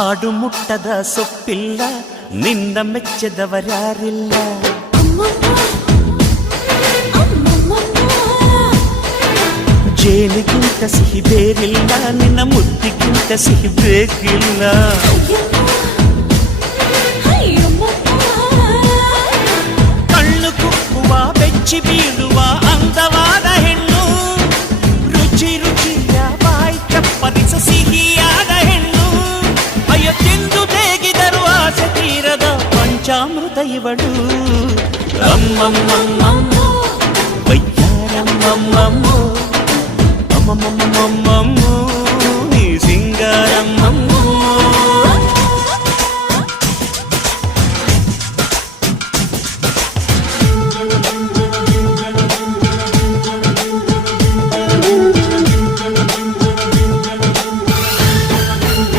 ಹಾಡು ಮುಟ್ಟದ ಸೊಪ್ಪಿಲ್ಲ, ನಿನ್ನ ಮೆಚ್ಚದವರ್ಯಾರಿಲ್ಲ. ಜೇನಿಗಿಂತ ಸಿಹಿ ಬೇರಿಲ್ಲ, ನಿನ್ನ ಮುದ್ದಿಗಿಂತ ಸಿಹಿ ಬೇಕಿಲ್ಲ. ಕಣ್ಣು ಕುಕ್ಕುವ ಬೆಚ್ಚಿ ಬೀಳುವ ಅಂದವಾದ ಹೆಣ್ಣು, ರುಚಿ ರುಚಿಯ ಬಾಯಿ ಚಪ್ಪರಿಸ ಸಿಹಿಯಾದ ಹೆಣ್ಣು. ಅಯ್ಯೋ ತಿಂದು ಬೇಗಿದರು ಆಸೆ ತೀರದ ಪಂಚಾಮೃತ ಇವಳು. ಅಮ್ಮಮ್ಮಮ್ಮಮ್ಮೋ ವಯ್ಯಾರಮ್ಮಮ್ಮಮ್ಮೋ ಅಮ್ಮಮ್ಮಮ್ಮಮ್ಮೋ ನೀ ಸಿಂಗಾರಮ್ಮಮ್ಮೋ.